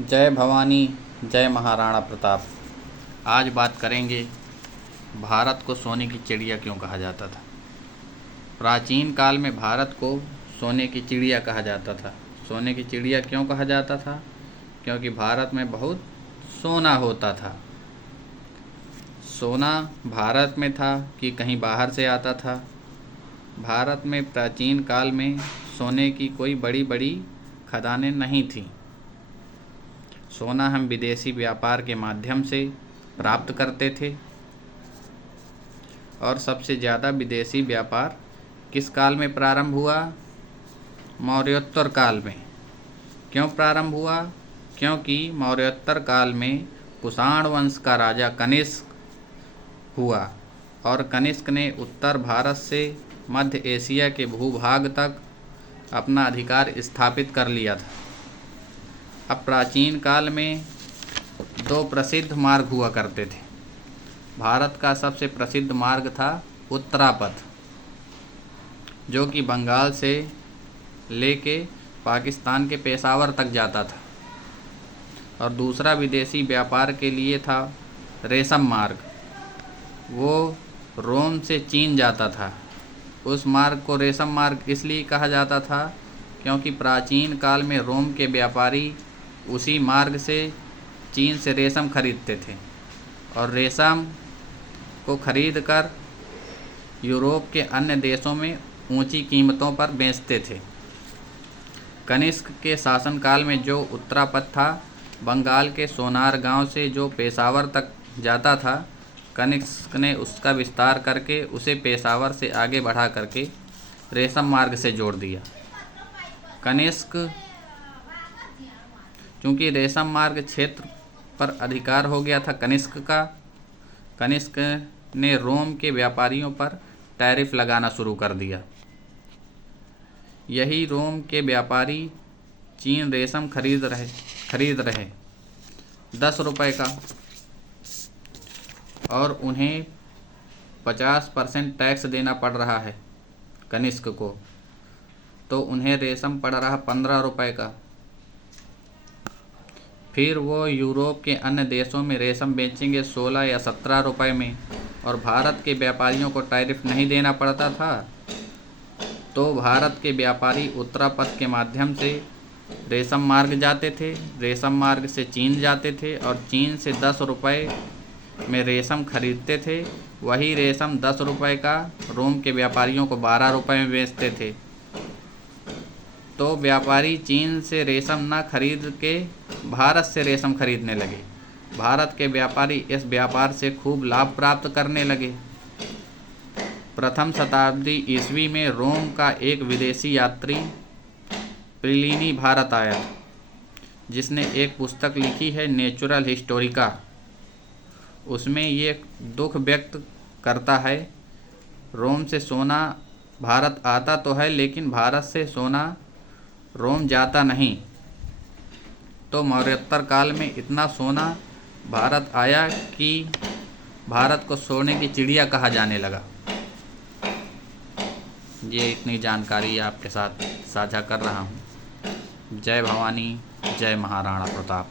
जय भवानी, जय महाराणा प्रताप। आज बात करेंगे भारत को सोने की चिड़िया क्यों कहा जाता था। प्राचीन काल में भारत को सोने की चिड़िया कहा जाता था। सोने की चिड़िया क्यों कहा जाता था? क्योंकि भारत में बहुत सोना होता था। सोना भारत में था कि कहीं बाहर से आता था। भारत में प्राचीन काल में सोने की कोई बड़ी बड़ी खदानें नहीं थीं। सोना हम विदेशी व्यापार के माध्यम से प्राप्त करते थे। और सबसे ज़्यादा विदेशी व्यापार किस काल में प्रारंभ हुआ? मौर्योत्तर काल में। क्यों प्रारंभ हुआ? क्योंकि मौर्योत्तर काल में कुषाण वंश का राजा कनिष्क हुआ और कनिष्क ने उत्तर भारत से मध्य एशिया के भूभाग तक अपना अधिकार स्थापित कर लिया था। अब प्राचीन काल में दो प्रसिद्ध मार्ग हुआ करते थे। भारत का सबसे प्रसिद्ध मार्ग था उत्तरापथ, जो कि बंगाल से लेके पाकिस्तान के पेशावर तक जाता था। और दूसरा विदेशी व्यापार के लिए था रेशम मार्ग, वो रोम से चीन जाता था। उस मार्ग को रेशम मार्ग इसलिए कहा जाता था क्योंकि प्राचीन काल में रोम के व्यापारी उसी मार्ग से चीन से रेशम खरीदते थे और रेशम को खरीदकर यूरोप के अन्य देशों में ऊंची कीमतों पर बेचते थे। कनिष्क के शासनकाल में जो उत्तरापथ था, बंगाल के सोनार गांव से जो पेशावर तक जाता था, कनिष्क ने उसका विस्तार करके उसे पेशावर से आगे बढ़ा करके रेशम मार्ग से जोड़ दिया। कनिष्क चूँकि रेशम मार्ग क्षेत्र पर अधिकार हो गया था कनिष्क का, कनिष्क ने रोम के व्यापारियों पर टैरिफ लगाना शुरू कर दिया। यही रोम के व्यापारी चीन रेशम खरीद रहे 10 रुपये का और उन्हें 50% टैक्स देना पड़ रहा है कनिष्क को, तो उन्हें रेशम पड़ रहा 15 रुपये का। फिर वो यूरोप के अन्य देशों में रेशम बेचेंगे 16 या 17 रुपये में, और भारत के व्यापारियों को टैरिफ नहीं देना पड़ता था, तो भारत के व्यापारी उत्तरापथ के माध्यम से रेशम मार्ग जाते थे, रेशम मार्ग से चीन जाते थे और चीन से 10 रुपये में रेशम खरीदते थे। वही रेशम 10 रुपये का रोम के व्यापारियों को 12 रुपये में बेचते थे। तो व्यापारी चीन से रेशम न खरीद के भारत से रेशम खरीदने लगे। भारत के व्यापारी इस व्यापार से खूब लाभ प्राप्त करने लगे। प्रथम शताब्दी ईस्वी में रोम का एक विदेशी यात्री प्लिनी भारत आया, जिसने एक पुस्तक लिखी है नेचुरल हिस्टोरिका। उसमें ये दुख व्यक्त करता है, रोम से सोना भारत आता तो है लेकिन भारत से सोना रोम जाता नहीं। तो मौर्योत्तर काल में इतना सोना भारत आया कि भारत को सोने की चिड़िया कहा जाने लगा। ये इतनी जानकारी आपके साथ साझा कर रहा हूँ। जय भवानी, जय महाराणा प्रताप।